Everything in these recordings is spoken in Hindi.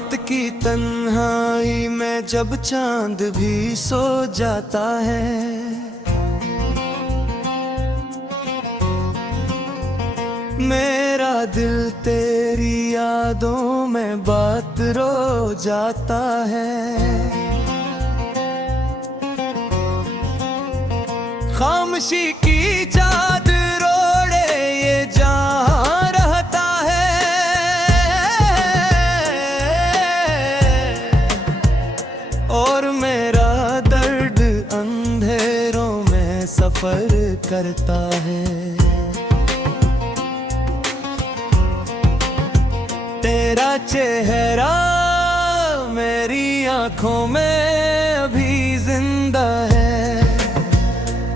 रात की तन्हाई में जब चांद भी सो जाता है, मेरा दिल तेरी यादों में बात रो जाता है। खामोशी की चादर ओढ़े ये जहां रहता है, और मेरा दर्द अंधेरों में सफर करता है। तेरा चेहरा मेरी आंखों में अभी जिंदा है,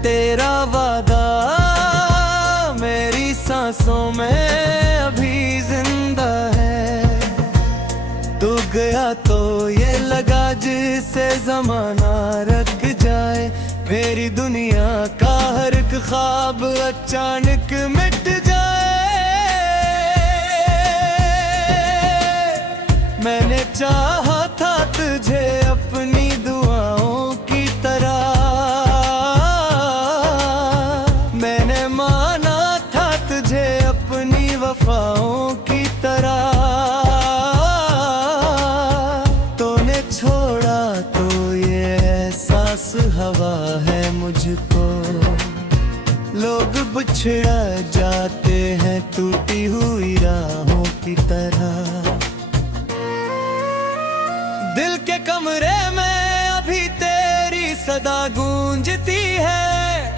तेरा वादा मेरी सांसों में अभी जिंदा है। तू गया तो ये लगा जिसे जमाना रख जाए, मेरी दुनिया का हर एक ख्वाब अचानक मिट जाए। मैंने चाहा था तुझे अपनी दुआओं की तरह, मैंने माना था तुझे अपनी वफाओं की तरह। तूने छोड़ा तो ये एहसास हवा है मुझको, लोग बिछड़ जाते हैं टूटी हुई राहों की तरह। दिल के कमरे में अभी तेरी सदा गूंजती है,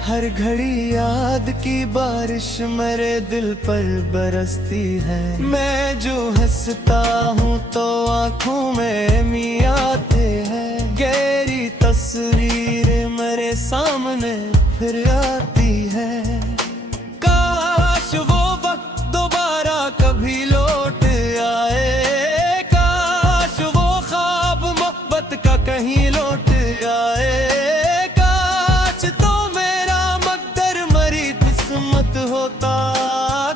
हर घड़ी याद की बारिश मेरे दिल पर बरसती है। मैं जो हंसता हूँ तो आँखों में मी आते हैं, गहरी तस्वीर मेरे सामने फिर आती है। काश वो वक्त दोबारा कभी लौट आए, कहीं लौट आए। काश तो मेरा मकदर मरी किस्मत होता,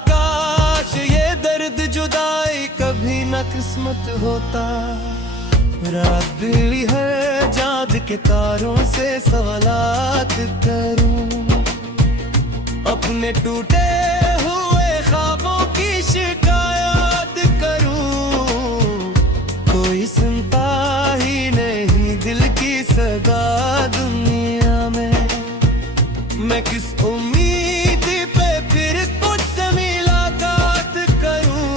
काश ये दर्द जुदाई कभी न किस्मत होता। रात बिगड़ी है चाँद के तारों से सवालात करूं, अपने टूटे हुए ख्वाबों की शिकायत करूं। कोई सुनता ही नहीं दिल की सदा दुनिया में, मैं किस उम्मीद पे फिर तुझसे मुलाकात करूं।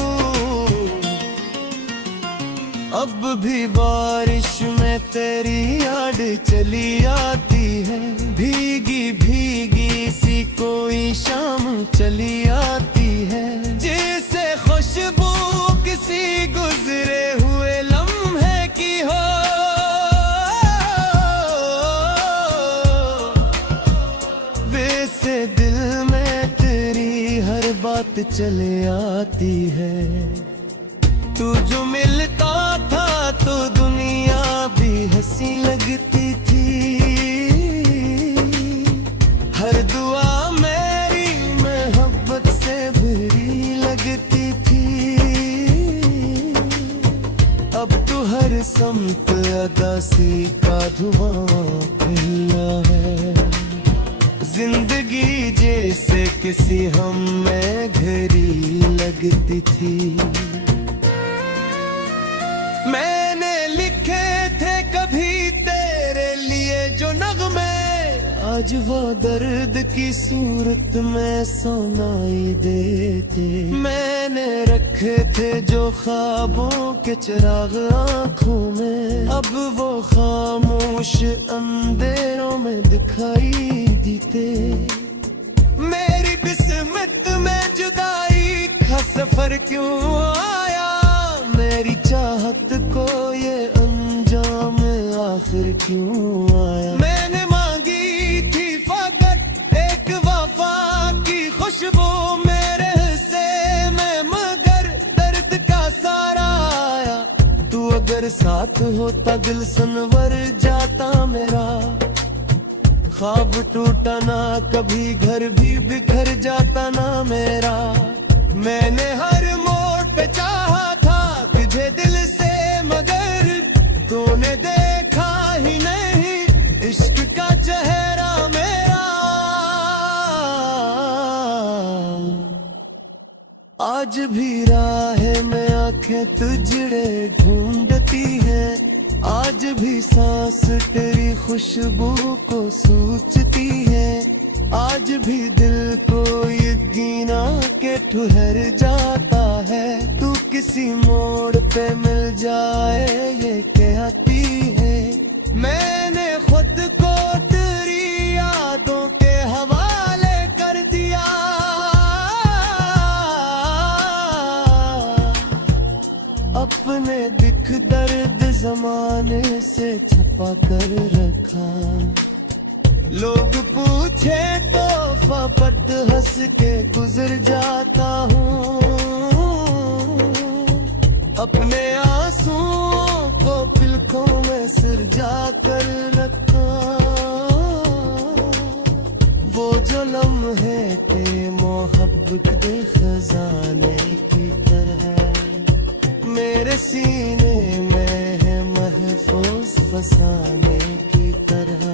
अब भी बारिश में तेरी याद चली आती है, भीगी भीगी सी कोई शाम चली आती है, जिसे खुशबू किसी गुजरे हुए लम्हे की हो। वैसे दिल में तेरी हर बात चले आती है, तू जो मिलता था तो दुनिया भी हंसी लगती थी। हर दुआ मेरी मोहब्बत से भरी लगती थी। अब तो हर समत अदासी का धुआं फैला है, जिंदगी जैसे किसी हम में घड़ी लगती थी। मैंने लिखे थे कभी तेरे लिए जो नगमे, आज वो दर्द की सूरत में सुनाई देते। मैंने रखे थे जो ख्वाबों के चिराग आँखों में, अब वो खामोश अंधेरों में दिखाई देते। मेरी किस्मत में जुदाई का सफर क्यों आया, मेरी चाहत को ये अंजाम आखिर क्यों आया। मैंने मांगी थी फकत एक वफा की खुशबू मेरे हिस्से में, मगर दर्द का सारा आया। तू अगर साथ होता दिल सनवर जाता मेरा, ख्वाब टूटा ना कभी घर भी बिखर जाता ना मेरा। मैंने हर मोड़ पे चाहा था तुझे दिल से मगर तूने देखा ही नहीं इश्क का चेहरा मेरा। आज भी राह में आंखें तुझड़े ढूंढती है, आज भी सांस तेरी खुशबू को सूझती है, आज भी दिल को ये गिना के ठहर जाता है। तू किसी मोड़ पे मिल जाए ये कहती है, मैंने खुद को तेरी यादों के हवाले कर दिया। अपने दिख दर्द जमाने से छुपा कर रखा, लोग पूछे तो फपत हंस के गुजर जाता हूँ। अपने आंसुओं को पिलकों में सिरजा कर रखा, वो जो लम्हे थे मोहब्बत के खजाने की तरह मेरे सीने में है महफूज फसाने की तरह।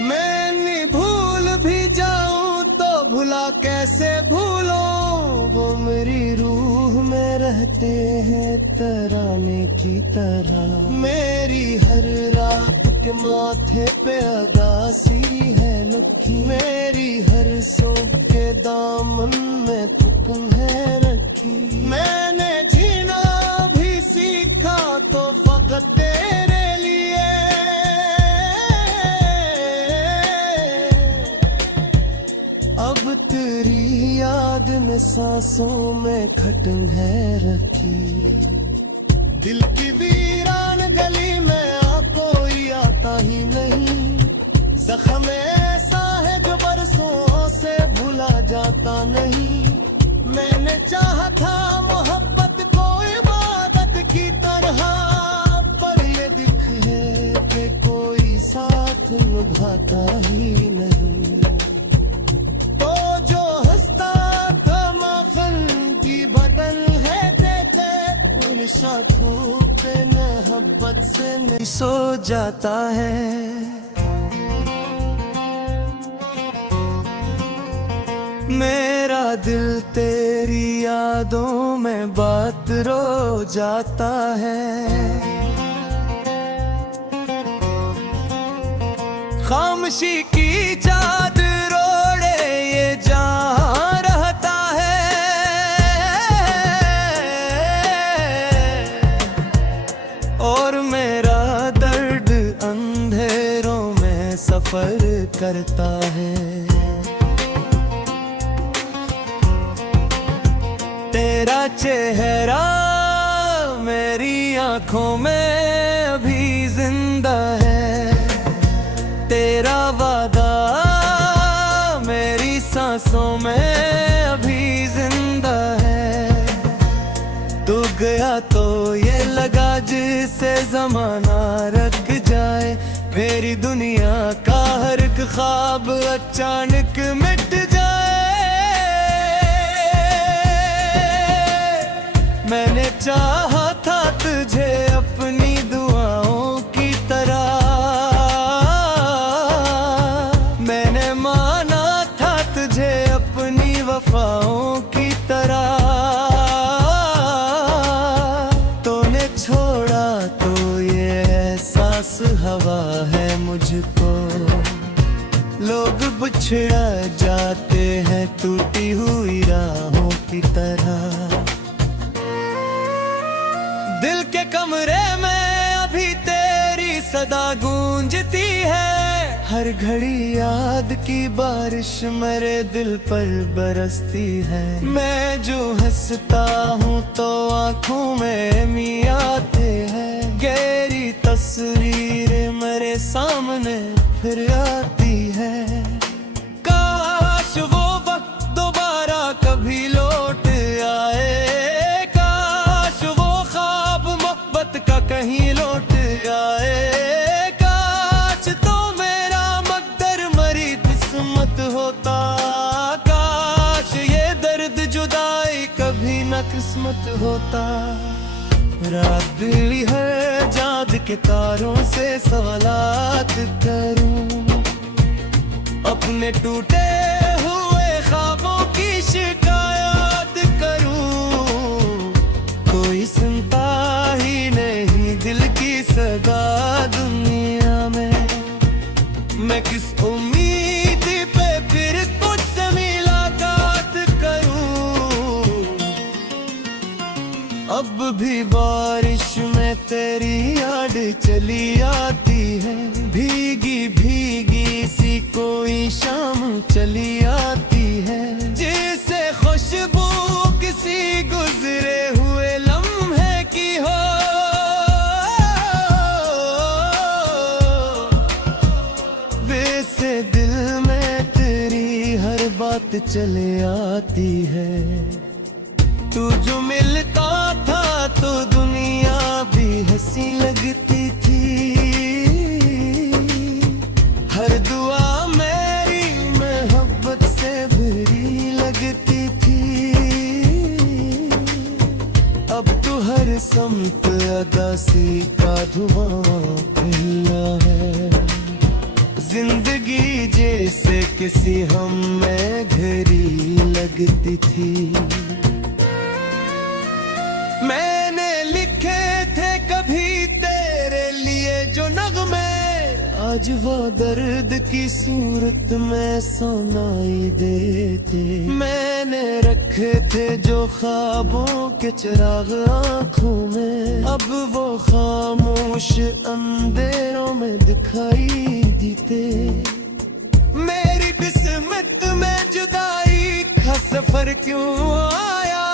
मैं नहीं भूल भी जाऊं तो भुला कैसे भूलूं, वो मेरी रूह में रहते हैं तराने की तरह। मेरी हर रात के माथे पे अदासी है लुकी, मेरी हर सुबह के दामन में थुकन है रखी। मैंने जीना भी सीखा तो फकत तेरे लिए, अब तेरी याद में सांसों में खटन है रखी। दिल की वीरान गली में कोई आता ही नहीं, जख्म ऐसा है जो बरसों से भुला जाता नहीं। मैंने चाहा था मोहब्बत को इबादत की तरह, पर ये दिख है कि कोई साथ निभाता ही नहीं। तो जो हंसता था माफन की बदल है देते, उन शाखों पे मोहब्बत से नहीं सो जाता है। मेरा दिल तेरी यादों में बात रो जाता है। खामोशी की चादर ओढ़े ये जहां रहता है, और मेरा दर्द अंधेरों में सफर करता है। तेरा चेहरा मेरी आंखों में अभी जिंदा है, तेरा वादा मेरी सांसों में अभी जिंदा है। तू गया तो ये लगा जिसे जमाना रख जाए, मेरी दुनिया का हर एक ख्वाब अचानक मिट जाए। मैंने चाहा था तुझे अपनी दुआओं की तरह, मैंने माना था तुझे अपनी वफाओं की तरह। तूने छोड़ा तो ये एहसास हवा है मुझको, लोग बिछड़ जाते हैं टूटी हुई राहों की तरह। दिल के कमरे में अभी तेरी सदा गूंजती है, हर घड़ी याद की बारिश मेरे दिल पर बरसती है। मैं जो हंसता हूँ तो आँखों में मी आते हैं, गहरी तस्वीर मेरे सामने फिर आती है। काश वो वक्त दोबारा कभी लौट आए, काश वो ख्वाब मोहब्बत का कहीं लौट आए। काश तो मेरा मकदर मरी किस्मत होता, काश ये दर्द जुदाई कभी न किस्मत होता। रात बिगड़ी है जाग के तारों से सवालात करूं, अपने टूटे हुए ख्वाबों की शिकायत करूं। कोई सुनता ही नहीं दिल की सदा दुनिया में, मैं किस उम्मीद पे फिर तुझसे मुलाकात करूं। अब भी बारिश में तेरी याद चली आती है, भीगी भीगी सी कोई शाम चली आती है, जिसे खुशबू किसी गुजरे हुए लम्हे की हो। वैसे दिल में तेरी हर बात चले आती है। तू जो मिलता था तो दुनिया भी हंसी लगती थी, हर दुआ मेरी मोहब्बत से भरी लगती थी। अब तो हर समत अदासी का धुआं फैला है, जिंदगी जैसे किसी हम में घड़ी लगती थी। मैंने लिखे थे कभी तेरे लिए जो नगमे, आज वो दर्द की सूरत में सुनाई देते। मैंने रखे थे जो ख्वाबों के चिराग आँखों में, अब वो खामोश अंधेरों में दिखाई देते। मेरी किस्मत में जुदाई का सफर क्यों आया,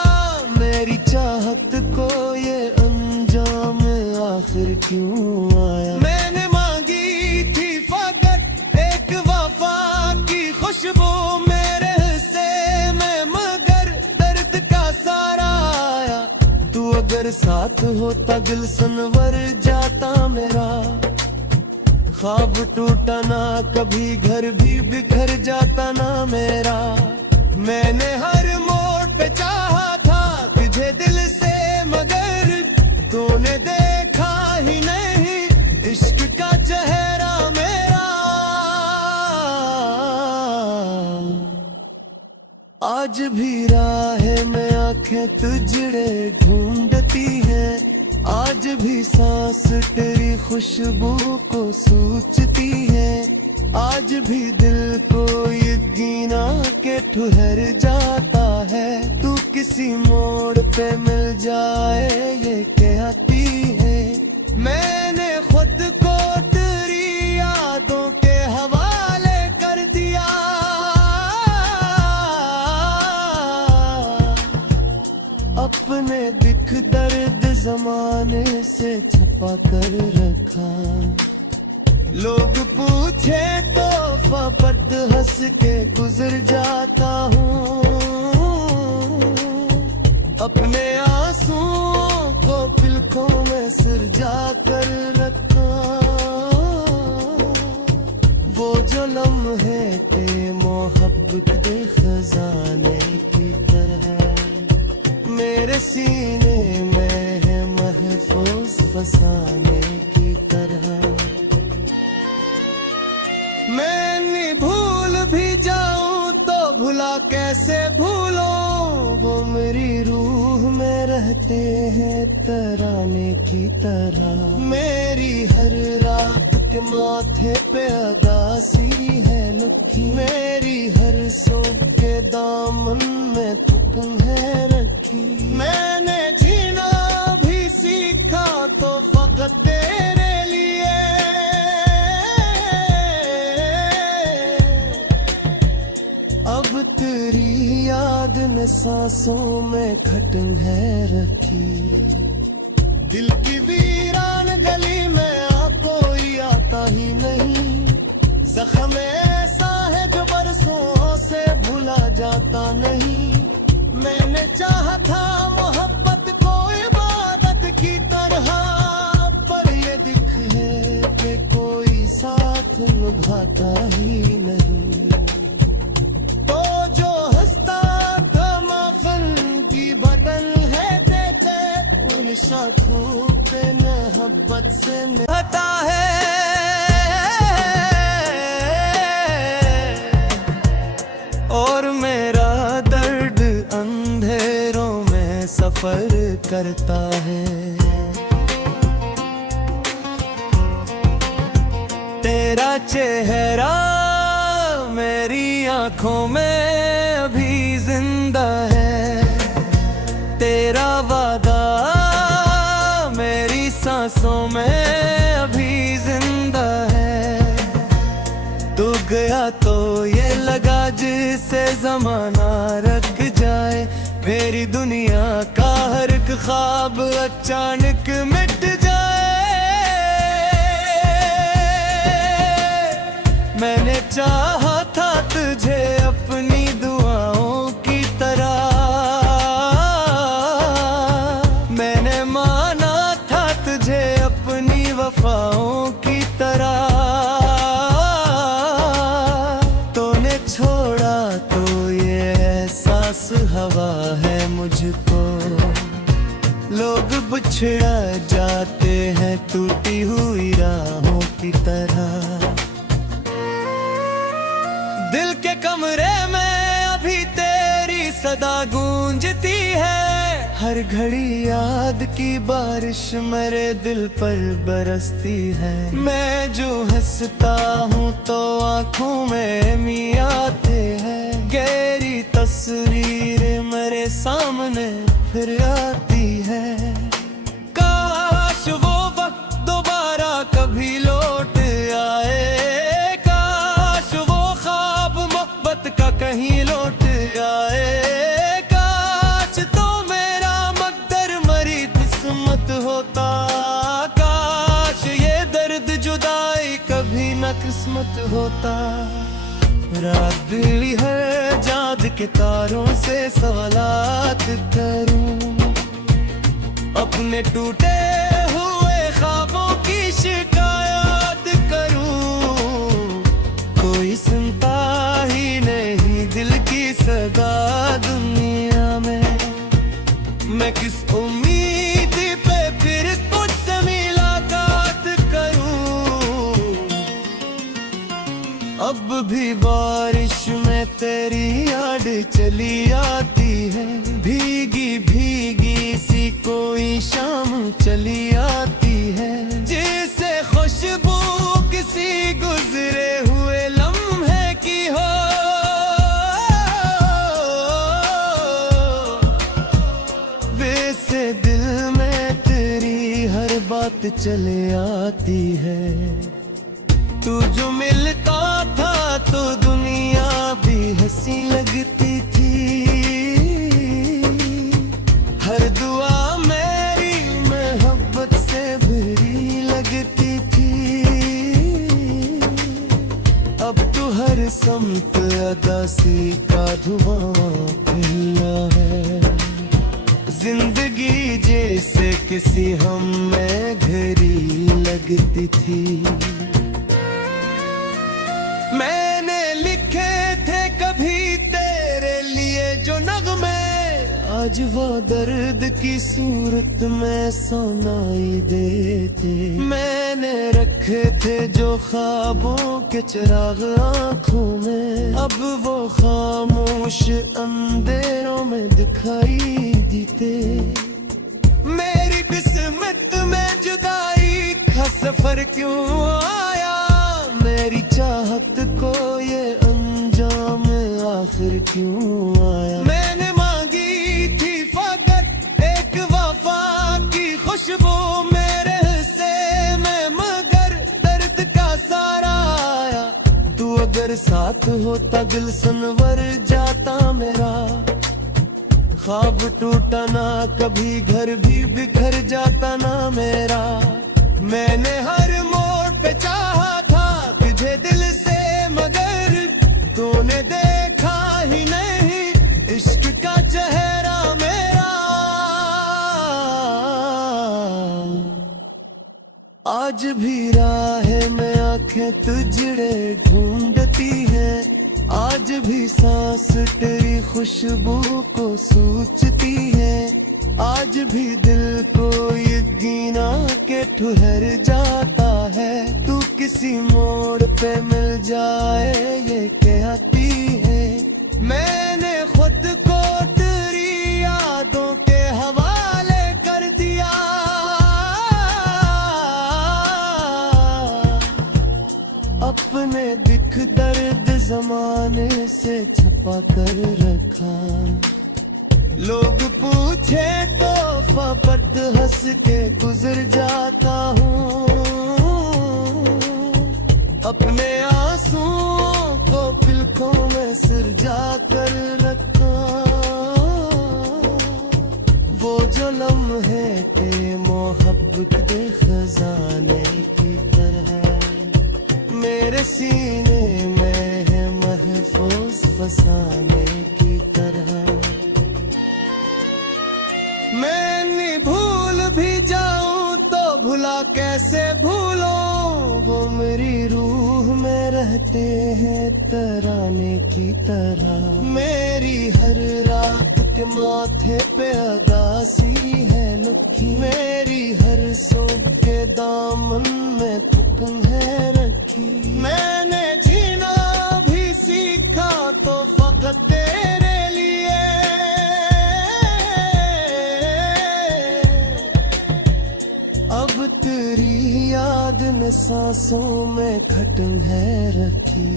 मेरी चाहत को ये अंजाम आखिर क्यों आया। मैंने मांगी थी फकत एक वफा की खुशबू मेरे हिस्से में, मगर दर्द का सारा आया। तू अगर साथ होता दिल सनवर जाता मेरा, ख्वाब टूटा ना कभी घर भी बिखर जाता ना मेरा। मैंने हर मोड़ पे चाहा था तुझे दिल से, मगर तूने देखा ही नहीं इश्क का चेहरा मेरा। आज भी राह में आंखें तुझे ढूंढती हैं, आज भी सांस तेरी खुशबू को सूझती है, आज भी दिल को यकीन के ठहर जाता है। तू किसी मोड़ पे मिल जाए ये कहती है, मैंने खुद को तेरी यादों के हवाले कर दिया। अपने दिख दर्द जमाने से छुपा कर रखा, लोग पूछे तो फपत हंस के गुजर जाता हूँ। अपने आंसुओं को पिलकों में सिरजा कर रखा, वो जो लम्हे थे मोहब्बत के खजाने की तरह, मेरे सीने में है महफूज फसाने की तरह। मैं भूल भी जाऊं तो भुला कैसे भूलो, वो मेरी रूह में रहते हैं तराने की तरह। मेरी हर रात के माथे पे अदासी है लुकी, मेरी हर सोच के दामन में थुकन है रखी। मैंने जीना भी सीखा तो फकत तेरे लिए, अब तेरी याद ने सांसों में खटन है रखी। दिल की वीरान गली में कोई आता ही नहीं, जख्म ऐसा है जो बरसों से भुला जाता नहीं। मैंने चाहा था मोहब्बत को इबादत की तरह, पर ये दिख है कि कोई साथ निभाता ही नहीं। तो जो हंसता था माफन की बदल है साथों पे मोहब्बत से निभाता है और मेरा दर्द अंधेरों में सफर करता है। तेरा चेहरा मेरी आंखों में अभी जिंदा है, तेरा वादा मेरी सांसों में अभी जिंदा है। तू गया तो ये लगा जिसे जमाना रख जाए, मेरी दुनिया का हर एक ख्वाब अचानक मिट जाए। मैंने चाहा था तुझे अपनी दुआओं की तरह, मैंने माना था तुझे अपनी वफाओं की तरह। तूने छोड़ा तो ये एहसास हवा है मुझको, लोग बिछड़ जाते हैं टूटी हुई राहों की तरह। दिल के कमरे में अभी तेरी सदा गूंजती है, हर घड़ी याद की बारिश मेरे दिल पर बरसती है। मैं जो हंसता हूँ तो आँखों में मियाँ आते हैं, गहरी तस्वीर मेरे सामने फिर आती है। काश वो वक्त दोबारा कभी लौट आए, काश वो ख्वाब मोहब्बत का कहीं लौट आए। काश तो मेरा मकदर मरी किस्मत होता, काश ये दर्द जुदाई कभी न किस्मत होता। रात दिली है जाद के तारों से सवालात करूं, अपने टूटे हुए ख्वाबों की शिकायत करूं। कोई सुनता ही नहीं दिल की सदा दुनिया में, मैं किस उम्मीद पे फिर तुझसे मुलाकात करूं। अब भी बारिश में तेरी याद चली आती है, भीगी भीगी सी कोई शाम चली आती है, जिसे खुशबू किसी गुजरे हुए लम्हे की हो। वैसे दिल में तेरी हर बात चले आती है, तू जो मिलता था तो दुनिया भी हंसी लगती थी। हर दुआ मेरी मोहब्बत से भरी लगती थी। अब तो हर समत अदासी का धुआं फैला है, जिंदगी जैसे किसी हम में घड़ी लगती थी। मैंने लिखे थे कभी तेरे लिए जो नगमे, आज वो दर्द की सूरत में सुनाई देते। मैंने रखे थे जो ख्वाबों के चिराग आँखों में, अब वो खामोश अंधेरों में दिखाई देते। मेरी किस्मत में जुदाई का सफर क्यों आया, मेरी चाहत को ये अंजाम आखिर क्यों आया। मैंने मांगी थी फकत एक वफा की खुशबू मेरे हिस्से में, मगर दर्द का सारा आया। तू अगर साथ होता दिल संवर जाता मेरा, ख्वाब टूटा ना कभी घर भी बिखर जाता ना मेरा। मैंने हर मोड़ पे चाहा था तुझे दिल से, मगर तूने देखा ही नहीं इश्क का चेहरा मेरा। आज भी राह में आंखें तुझड़े ढूंढती हैं, आज भी सांस तेरी खुशबू को सूझती है, आज भी दिल को ये गिना के ठुहर जाता है। तू किसी मोड़ पे मिल जाए ये कहती है, मैंने खुद को तेरी यादों के हवाले कर दिया। अपने दिख दर्द जमाने से छुपा कर रखा, लोग पूछे तो फपत हंस के गुजर जाता हूँ। अपने आंसुओं को पलकों में सिरजा कर रखा, वो जो लम्हे थे मोहब्बत के खजाने की तरह मेरे सीने में है महफूज फसाने की तरह। मैं नहीं भूल भी जाऊं तो भुला कैसे भूलूं, वो मेरी रूह में रहते हैं तराने की तरह। मेरी हर रात के माथे पे अदासी है लुकी, मेरी हर सुबह के दामन में थकन है रखी। मैंने जीना भी सीखा तो फकत तेरे लिए, अब तेरी याद ने सांसों में खटन है रखी।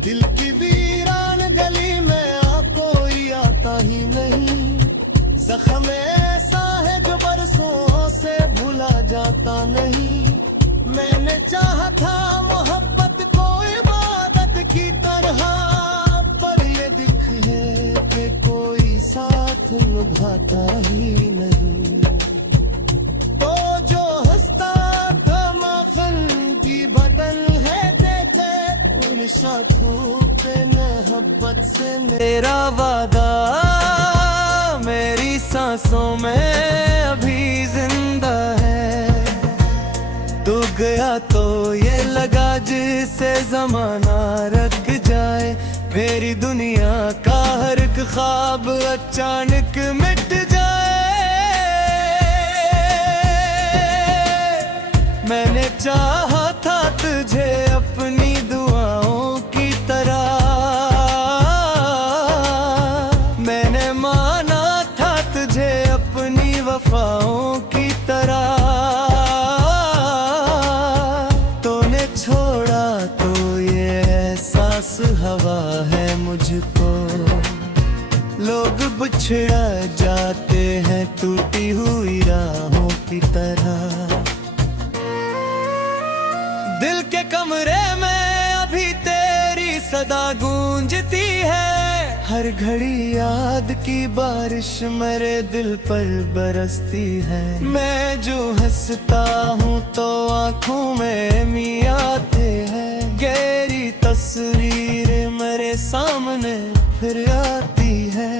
दिल की वीरान गली में कोई आता ही नहीं, जख्म ऐसा है जो बरसों से भूला जाता नहीं। मैंने चाहा था मोहब्बत को इबादत की तरह, पर ये दिख है कि कोई साथ निभाता ही नहीं। तो जो हंसता था माखन की बदल है देते, उन शाखों पे मोहब्बत से मेरा वादा मेरी सांसों में अभी जिंदा है। तू गया तो ये लगा जिसे जमाना रख जाए, मेरी दुनिया का हर एक ख्वाब अचानक मिट जाए। मैंने चाहा था तुझे अपनी दुआओं की तरह, मैंने माना था तुझे अपनी वफाओं की तरह। तूने छोड़ा तो ये एहसास हवा है मुझको, लोग बिछड़ जाते हैं टूटी हुई राहों की तरह। दिल के कमरे में अभी तेरी सदा गूंजती है, हर घड़ी याद की बारिश मेरे दिल पर बरसती है। मैं जो हंसता हूँ तो आँखों में मी आते हैं, गहरी तस्वीर मेरे सामने फिर आती है।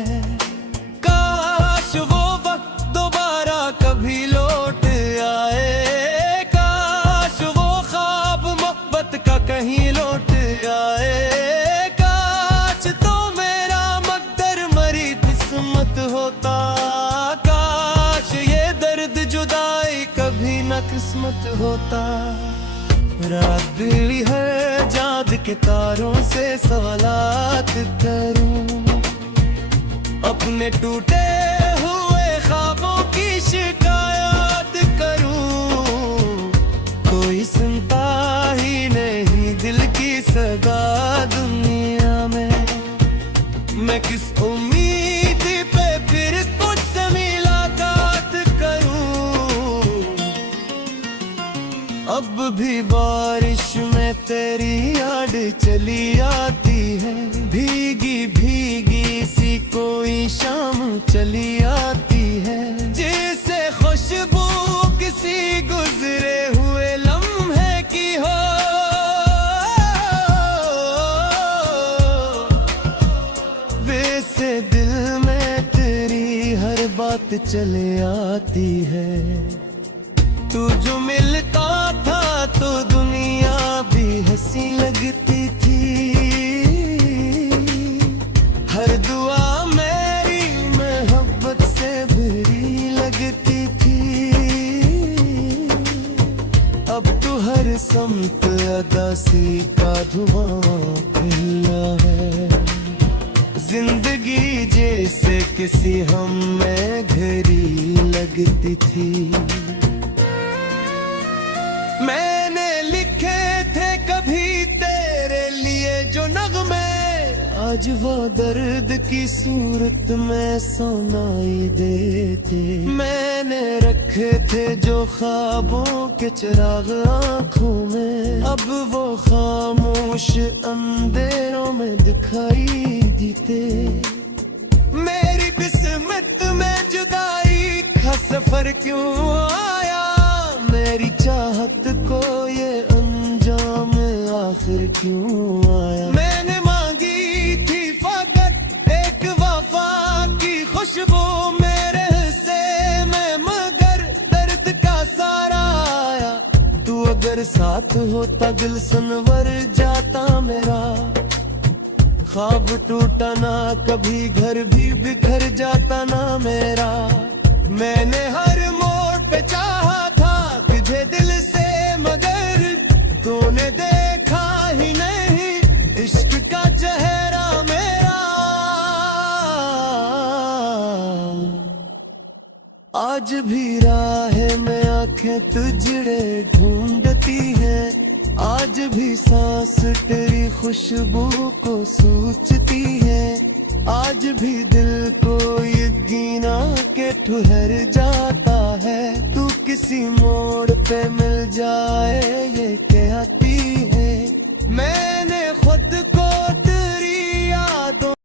काश वो वक्त दोबारा कभी लौट आए, काश वो ख्वाब मोहब्बत का कहीं लौट आए। काश तो मेरा मकदर मरी किस्मत होता, काश ये दर्द जुदाई कभी न किस्मत होता। रात दिली है जाद के तारों से सवालात करूं, अपने टूटे हुए ख्वाबों की शिकायत करूं। कोई सुनता ही नहीं दिल की सदा दुनिया में, मैं किस उम्मीद पे फिर तुझसे मुलाकात करूं। अब भी बारिश में तेरी याद चली आती है, भीगी भीगी सी कोई शाम चली आती है, जिसे खुशबू किसी गुजरे हुए लम्हे की हो। वैसे दिल में तेरी हर बात चले आती है, तू जो मिलता था तो दुनिया भी हंसी लगती थी। शादी का धुआं खिला है। जिंदगी जैसे किसी हम में घड़ी लगती थी। मैंने लिखे थे कभी तेरे लिए जो नगमे, आज वो दर्द की सूरत में सुनाई देते। मैंने रखे थे जो ख्वाबों के चिराग आँखों में, अब वो खामोश अंधेरों में दिखाई देते। मेरी किस्मत में जुदाई का सफर क्यों आया, मेरी चाहत को ये अंजाम आखिर क्यों आया। मैंने मांगी थी फकत एक वफा की खुशबू मेरे हिस्से में, मगर दर्द का सारा आया। तू अगर साथ होता दिल संवर जाता मेरा, ख्वाब टूटा ना कभी घर भी बिखर जाता ना मेरा। मैंने हर मोड़ पे चाहा था तुझे दिल से, मगर तूने देखा ही नहीं इश्क का चेहरा मेरा। आज भी राह में आंखें तुझड़े ढूंढती हैं, आज भी सांस तेरी खुशबू को सूझती है। आज भी दिल को ये गिना के ठुहर जाता है, तू किसी मोड़ पे मिल जाए ये कहती है। मैं